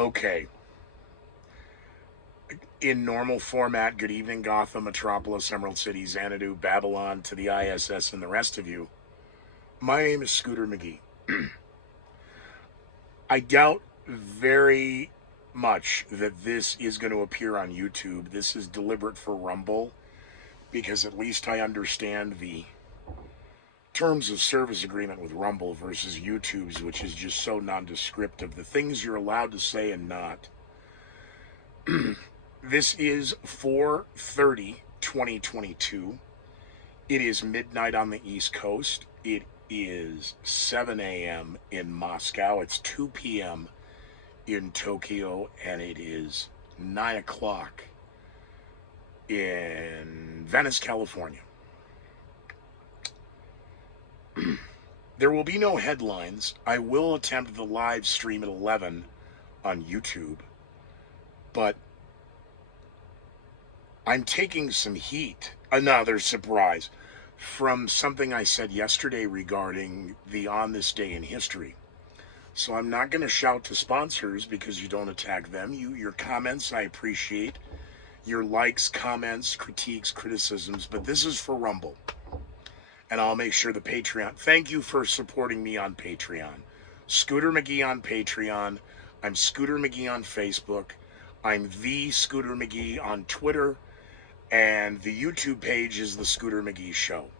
Okay. In normal format, good evening, Gotham, Metropolis, Emerald City, Xanadu, Babylon, to the ISS, and the rest of you. My name is Scooter Mcgee. I doubt very much that this is going to appear on YouTube. This is deliberate for Rumble, because at least I understand the terms of service agreement with Rumble versus YouTube's, which is just so nondescript of the things you're allowed to say and not. This is 4/30/2022. It is midnight on the East Coast. It is 7 a.m. in Moscow. It's 2 p.m. in Tokyo, and it is 9 o'clock in Venice, California. There will be no headlines. I will attempt the live stream at 11 on YouTube, but I'm taking some heat, another surprise, from something I said yesterday regarding the On This Day in History. So I'm not going to shout to sponsors because you don't attack them. Your comments, I appreciate. Your likes, comments, critiques, criticisms, but this is for Rumble. And I'll make sure the Patreon. Thank you for supporting me on Patreon. Scooter Mcgee on Patreon. I'm Scooter Mcgee on Facebook. I'm the Scooter Mcgee on Twitter. And the YouTube page is the Scooter Mcgee Show.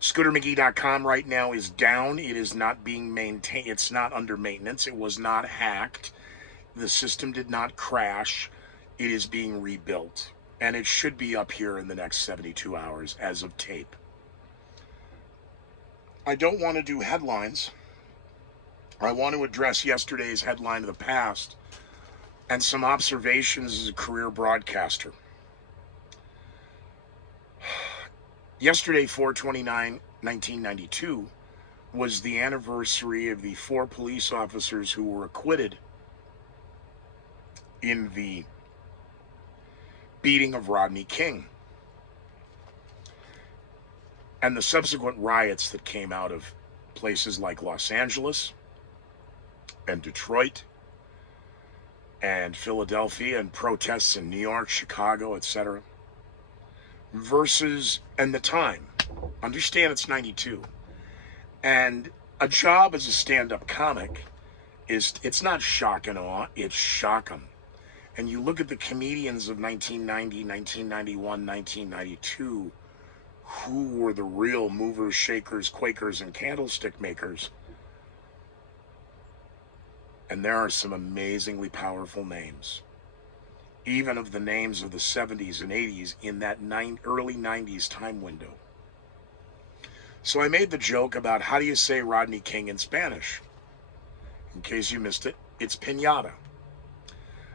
ScooterMcGee.com right now is down. It is not being maintained. It's not under maintenance. It was not hacked. The system did not crash. It is being rebuilt. And it should be up here in the next 72 hours as of tape. I don't want to do headlines. I want to address yesterday's headline of the past and some observations as a career broadcaster. Yesterday, 4/29/1992, was the anniversary of the 4 police officers who were acquitted in the beating of Rodney King and the subsequent riots that came out of places like Los Angeles and Detroit and Philadelphia, and protests in New York, Chicago, etc. Versus, and the time. Understand it's 92. And a job as a stand-up comic it's not shock and awe, it's shock 'em. And you look at the comedians of 1990, 1991, 1992, who were the real movers, shakers, quakers, and candlestick makers. And there are some amazingly powerful names, even of the names of the 70s and 80s in that early 90s time window. So I made the joke about how do you say Rodney King in Spanish? In case you missed it, it's piñata.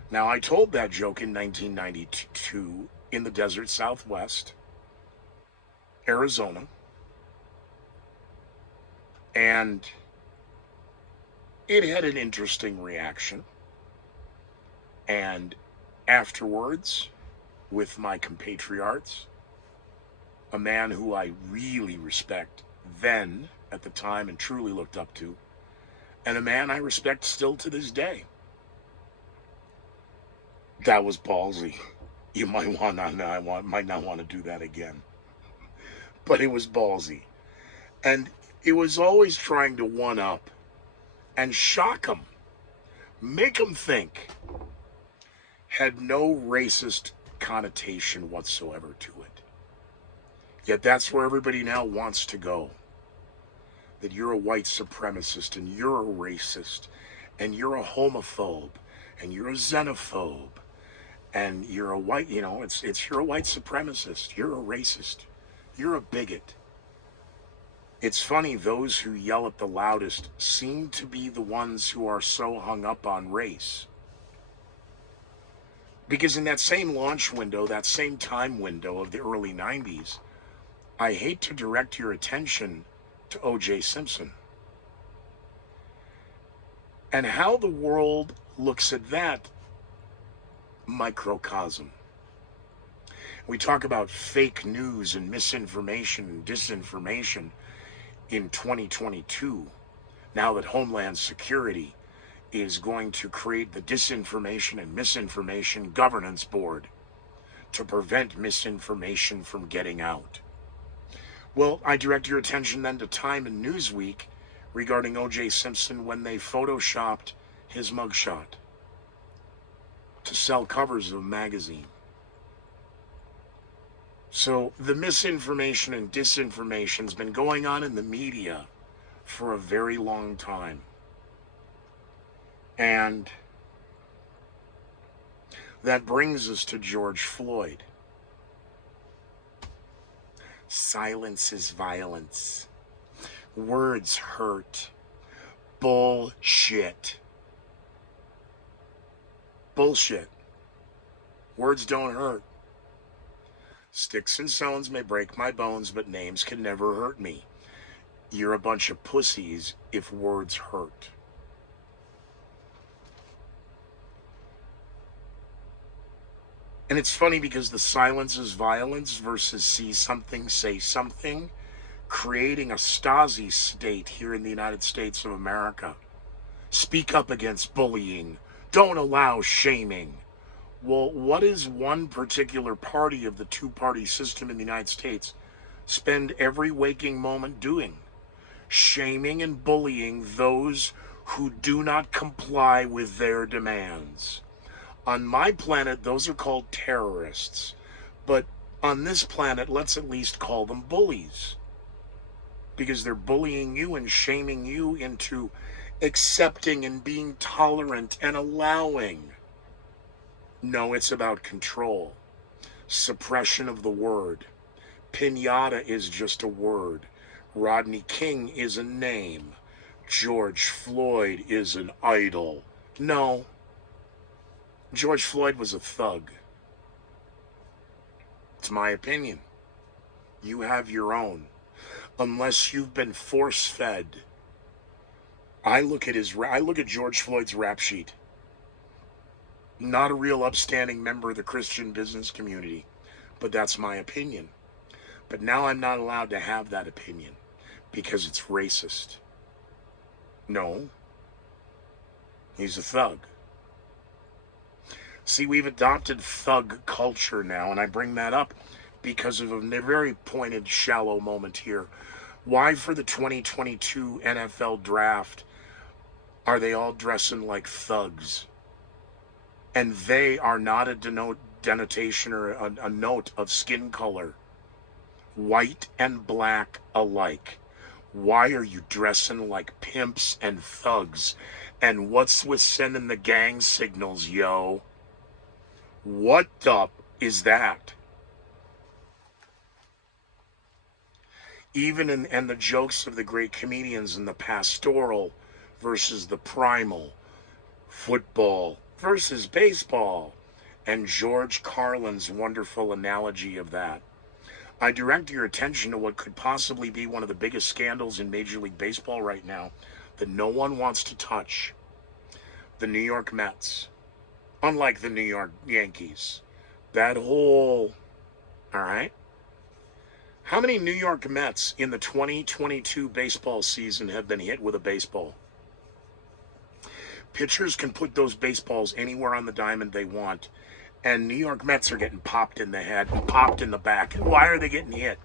Now, I told that joke in 1992 in the desert Southwest, Arizona, and it had an interesting reaction. And afterwards, with my compatriots, a man who I really respect then, at the time, and truly looked up to, and a man I respect still to this day. That was ballsy. You might not want to do that again. But it was ballsy. And it was always trying to one-up and shock them, make them think. Had no racist connotation whatsoever to it. Yet that's where everybody now wants to go. That you're a white supremacist, and you're a racist, and you're a homophobe, and you're a xenophobe, and you're a white, you're a white supremacist, you're a racist, you're a bigot. It's funny, those who yell at the loudest seem to be the ones who are so hung up on race. Because in that same launch window, that same time window of the early 90s, I hate to direct your attention to O.J. Simpson and how the world looks at that microcosm. We talk about fake news and misinformation and disinformation in 2022, now that Homeland Security is going to create the Disinformation and Misinformation Governance Board to prevent misinformation from getting out. Well, I direct your attention then to Time and Newsweek regarding O.J. Simpson when they photoshopped his mugshot to sell covers of a magazine. So the misinformation and disinformation has been going on in the media for a very long time. And that brings us to George Floyd. Silence is violence. Words hurt. Bullshit. Bullshit. Words don't hurt. Sticks and stones may break my bones, but names can never hurt me. You're a bunch of pussies if words hurt. And it's funny because the silence is violence versus see something, say something, creating a Stasi state here in the United States of America. Speak up against bullying. Don't allow shaming. Well, what is one particular party of the two-party system in the United States spend every waking moment doing? Shaming and bullying those who do not comply with their demands. On my planet, those are called terrorists. But on this planet, let's at least call them bullies. Because they're bullying you and shaming you into accepting and being tolerant and allowing. No, it's about control. Suppression of the word. Pinata is just a word. Rodney King is a name. George Floyd is an idol. No. George Floyd was a thug. It's my opinion. You have your own. Unless you've been force-fed. I look at George Floyd's rap sheet. Not a real upstanding member of the Christian business community, but that's my opinion. But now I'm not allowed to have that opinion because it's racist. No. He's a thug. See, we've adopted thug culture now, and I bring that up because of a very pointed, shallow moment here. Why for the 2022 NFL draft are they all dressing like thugs? And they are not a denotation or a note of skin color. White and black alike. Why are you dressing like pimps and thugs? And what's with sending the gang signals, yo? What up is that? Even in the jokes of the great comedians in the pastoral versus the primal, football versus baseball, and George Carlin's wonderful analogy of that. I direct your attention to what could possibly be one of the biggest scandals in Major League Baseball right now that no one wants to touch. The New York Mets. Unlike the New York Yankees. That whole... Alright? How many New York Mets in the 2022 baseball season have been hit with a baseball? Pitchers can put those baseballs anywhere on the diamond they want, and New York Mets are getting popped in the head and popped in the back. And why are they getting hit?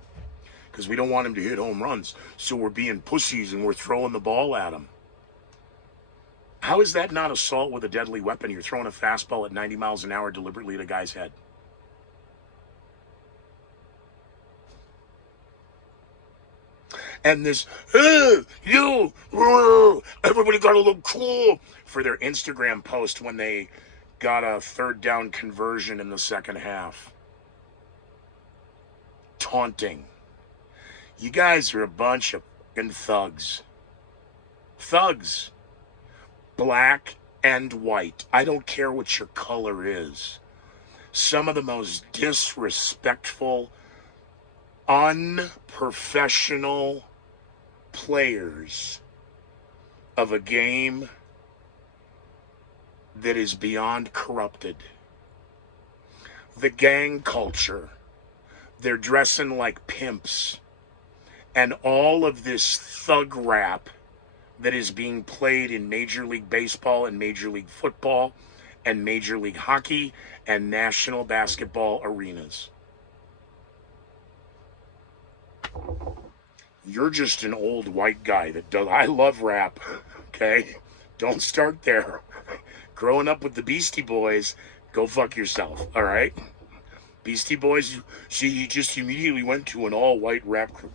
Because we don't want them to hit home runs, so we're being pussies and we're throwing the ball at them. How is that not assault with a deadly weapon? You're throwing a fastball at 90 miles an hour deliberately at a guy's head. And this, everybody got to look cool for their Instagram post when they got a third down conversion in the second half. Taunting. You guys are a bunch of fucking thugs. Thugs. Black and white. I don't care what your color is. Some of the most disrespectful, unprofessional players of a game that is beyond corrupted. The gang culture. They're dressing like pimps. And all of this thug rap that is being played in Major League Baseball and Major League Football and Major League Hockey and National Basketball arenas. You're just an old white guy that does. I love rap, okay? Don't start there. Growing up with the Beastie Boys, go fuck yourself, all right? Beastie Boys, see, you just immediately went to an all-white rap group.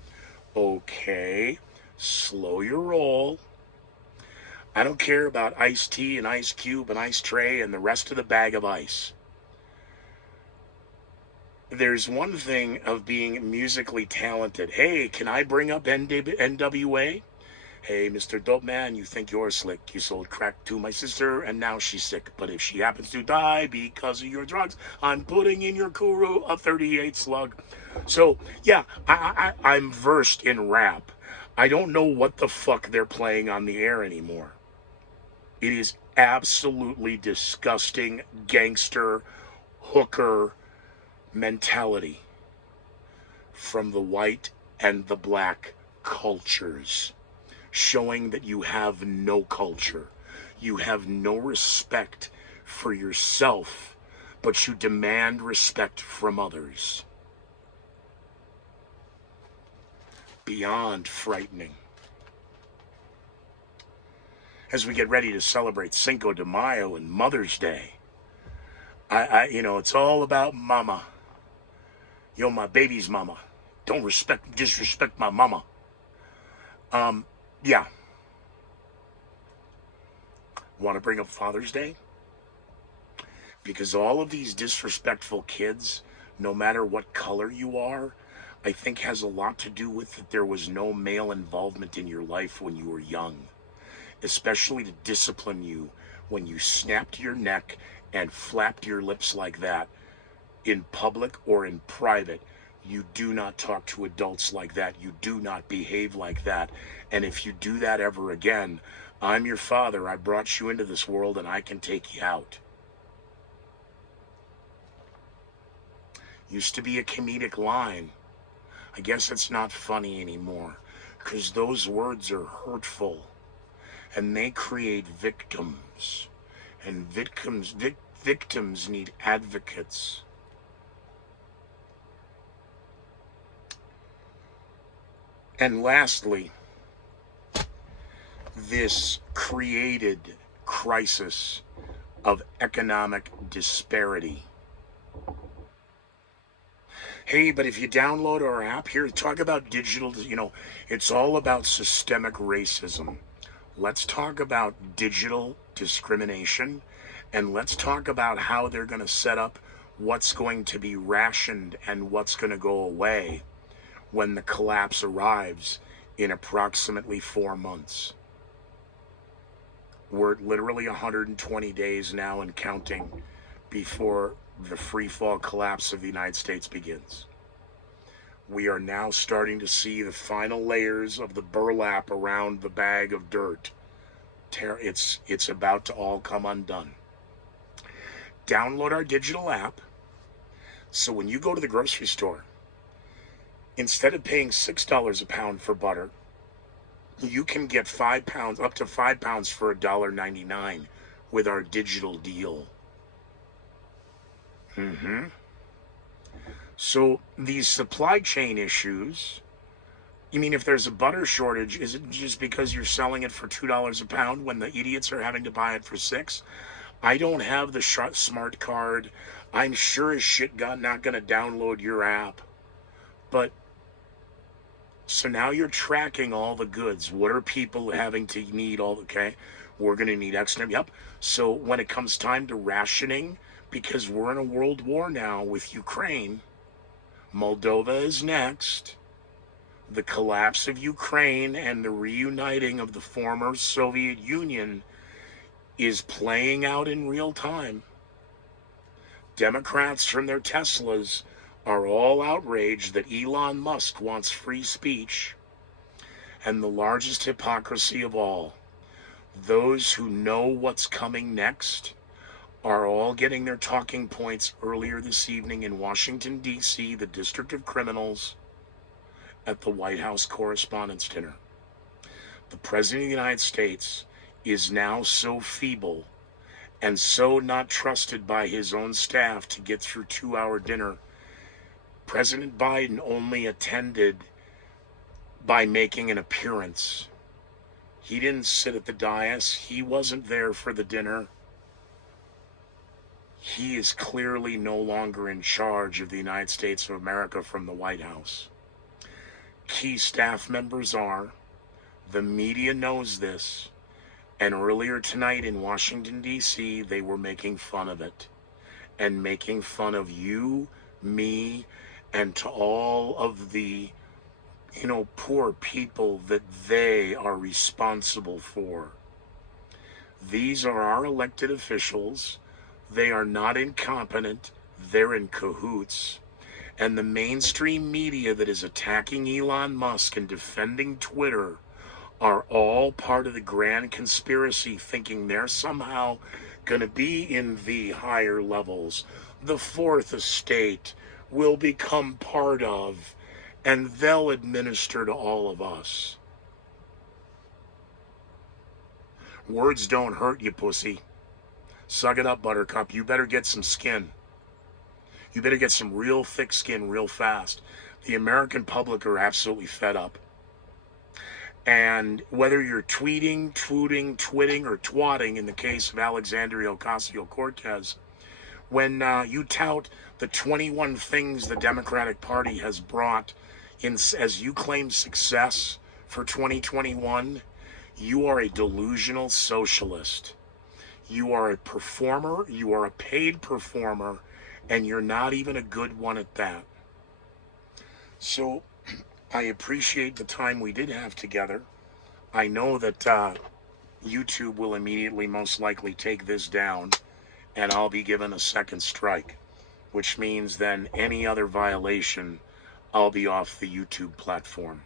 Okay, slow your roll. I don't care about Ice-T and Ice Cube and Ice Tray and the rest of the bag of ice. There's one thing of being musically talented. Hey, can I bring up NWA? Hey, Mr. Dope Man, you think you're slick. You sold crack to my sister, and now she's sick. But if she happens to die because of your drugs, I'm putting in your kuru a 38 slug. So, yeah, I'm versed in rap. I don't know what the fuck they're playing on the air anymore. It is absolutely disgusting gangster, hooker mentality from the white and the black cultures, showing that you have no culture, you have no respect for yourself, but you demand respect from others. Beyond frightening. As we get ready to celebrate Cinco de Mayo and Mother's Day, it's all about mama. Yo, my baby's mama. Don't disrespect my mama. Yeah. Want to bring up Father's Day? Because all of these disrespectful kids, no matter what color you are, I think has a lot to do with that there was no male involvement in your life when you were young, especially to discipline you when you snapped your neck and flapped your lips like that in public or in private. You do not talk to adults like that. You do not behave like that. And if you do that ever again, I'm your father. I brought you into this world and I can take you out. Used to be a comedic line. I guess it's not funny anymore because those words are hurtful and they create victims. And victims need advocates. And lastly, this created crisis of economic disparity. Hey, but if you download our app here, talk about digital, it's all about systemic racism. Let's talk about digital discrimination, and let's talk about how they're going to set up what's going to be rationed and what's going to go away when the collapse arrives in approximately 4 months. We're at literally 120 days now and counting before the free fall collapse of the United States begins. We are now starting to see the final layers of the burlap around the bag of dirt. It's about to all come undone. Download our digital app so when you go to the grocery store, instead of paying $6 a pound for butter, you can get 5 pounds, up to 5 pounds for $1.99 with our digital deal. So these supply chain issues, you mean if there's a butter shortage, is it just because you're selling it for $2 a pound when the idiots are having to buy it for $6? I don't have the smart card. I'm sure as shit not going to download your app. But so now you're tracking all the goods. What are people having to need okay? We're going to need extra. Yep. So when it comes time to rationing, because we're in a world war now with Ukraine, Moldova is next. The collapse of Ukraine and the reuniting of the former Soviet Union is playing out in real time. Democrats from their Teslas are all outraged that Elon Musk wants free speech. And the largest hypocrisy of all, those who know what's coming next are all getting their talking points earlier this evening in Washington, D.C., the District of Criminals, at the White House Correspondents' Dinner. The President of the United States is now so feeble and so not trusted by his own staff to get through 2-hour dinner. President Biden only attended by making an appearance. He didn't sit at the dais. He wasn't there for the dinner. He is clearly no longer in charge of the United States of America from the White House. Key staff members are. The media knows this. And earlier tonight in Washington, D.C., they were making fun of it. And making fun of you, me, and to all of the, poor people that they are responsible for. These are our elected officials. They are not incompetent. They're in cahoots. And the mainstream media that is attacking Elon Musk and defending Twitter are all part of the grand conspiracy, thinking they're somehow going to be in the higher levels. The fourth estate will become part of, and they'll administer to all of us. Words don't hurt you, pussy. Suck it up, buttercup. You better get some skin. You better get some real thick skin real fast. The American public are absolutely fed up. And whether you're tweeting, twitting, or twatting in the case of Alexandria Ocasio-Cortez, when you tout the 21 things the Democratic Party has brought in, as you claim, success for 2021, you are a delusional socialist. You are a performer, you are a paid performer, and you're not even a good one at that. So I appreciate the time we did have together. I know that YouTube will immediately most likely take this down, and I'll be given a second strike, which means then any other violation, I'll be off the YouTube platform.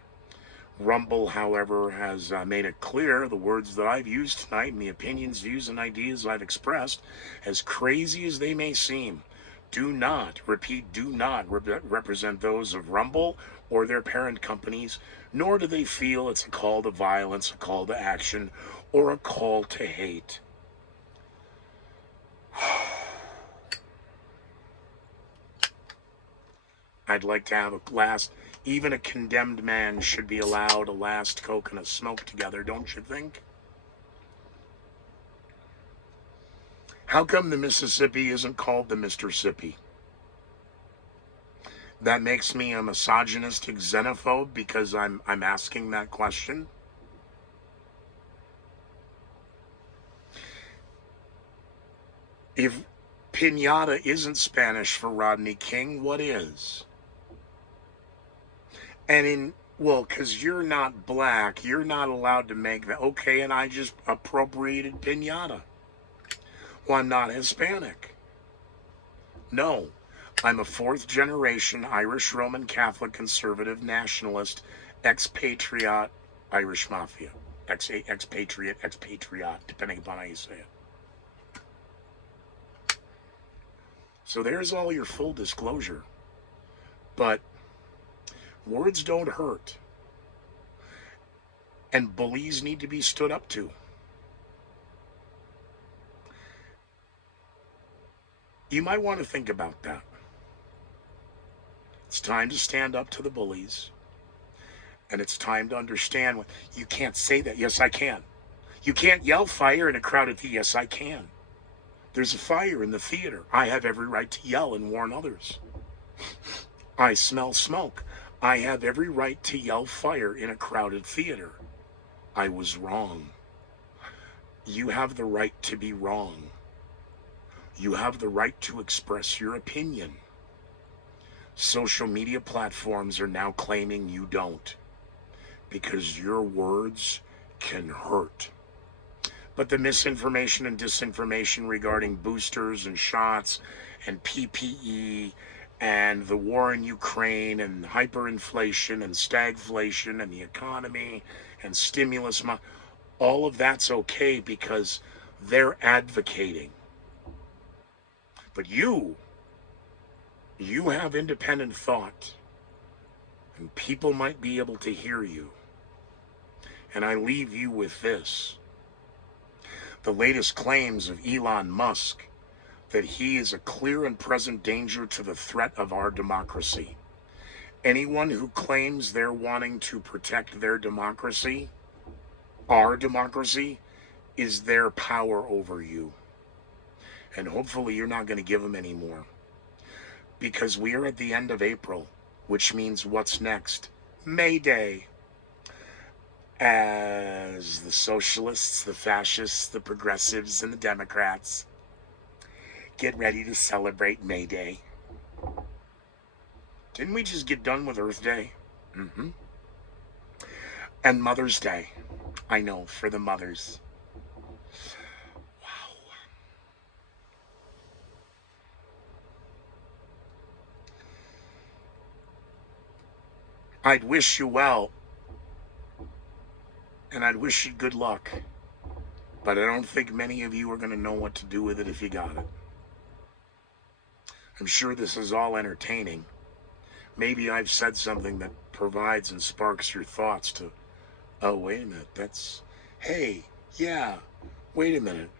Rumble, however, has made it clear the words that I've used tonight and the opinions, views, and ideas I've expressed, as crazy as they may seem, do not represent those of Rumble or their parent companies, nor do they feel it's a call to violence, a call to action, or a call to hate. I'd like to have a last, even a condemned man should be allowed a last coke and a smoke together, don't you think? How come the Mississippi isn't called the Mr-Sippy? That makes me a misogynistic xenophobe because I'm asking that question. If piñata isn't Spanish for Rodney King, what is? And because you're not black, you're not allowed to make that. Okay, and I just appropriated piñata. Well, I'm not Hispanic. No, I'm a fourth generation Irish Roman Catholic conservative nationalist, expatriate Irish mafia. Expatriate, depending upon how you say it. So there's all your full disclosure. But words don't hurt. And bullies need to be stood up to. You might want to think about that. It's time to stand up to the bullies. And it's time to understand when you can't say that. Yes, I can. You can't yell fire in a crowded theater. Yes, I can. There's a fire in the theater. I have every right to yell and warn others. I smell smoke. I have every right to yell fire in a crowded theater. I was wrong. You have the right to be wrong. You have the right to express your opinion. Social media platforms are now claiming you don't, because your words can hurt. But the misinformation and disinformation regarding boosters and shots and PPE and the war in Ukraine and hyperinflation and stagflation and the economy and stimulus, all of that's okay because they're advocating. But you have independent thought, and people might be able to hear you. And I leave you with this. The latest claims of Elon Musk that he is a clear and present danger to the threat of our democracy. Anyone who claims they're wanting to protect their democracy, our democracy, is their power over you. And hopefully you're not going to give them any more. Because we are at the end of April, which means what's next? May Day. As the socialists, the fascists, the progressives, and the Democrats get ready to celebrate May Day. Didn't we just get done with Earth Day? And Mother's Day. I know, for the mothers. Wow. I'd wish you well, and I'd wish you good luck, but I don't think many of you are going to know what to do with it if you got it. I'm sure this is all entertaining. Maybe I've said something that provides and sparks your thoughts to, oh, wait a minute, hey, yeah, wait a minute.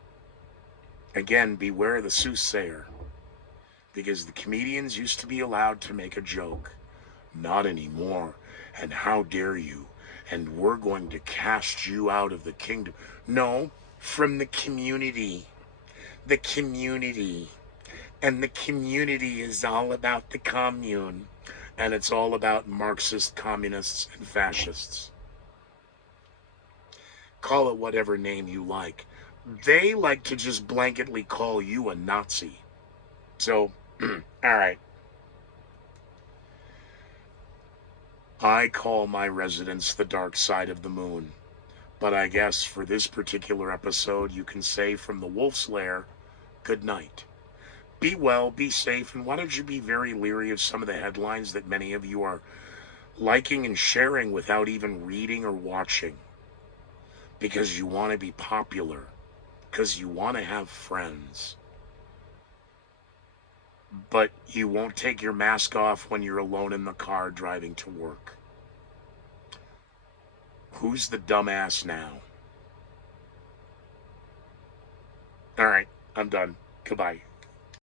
Again, beware the soothsayer, because the comedians used to be allowed to make a joke. Not anymore. And how dare you? And we're going to cast you out of the kingdom. No, from the community. The community. And the community is all about the commune. And it's all about Marxist, communists, and fascists. Call it whatever name you like. They like to just blanketly call you a Nazi. So, all right. I call my residence the dark side of the moon. But I guess for this particular episode, you can say from the wolf's lair, good night. Be well, be safe, and why don't you be very leery of some of the headlines that many of you are liking and sharing without even reading or watching. Because you want to be popular. Because you want to have friends. But you won't take your mask off when you're alone in the car driving to work. Who's the dumbass now? All right, I'm done. Goodbye.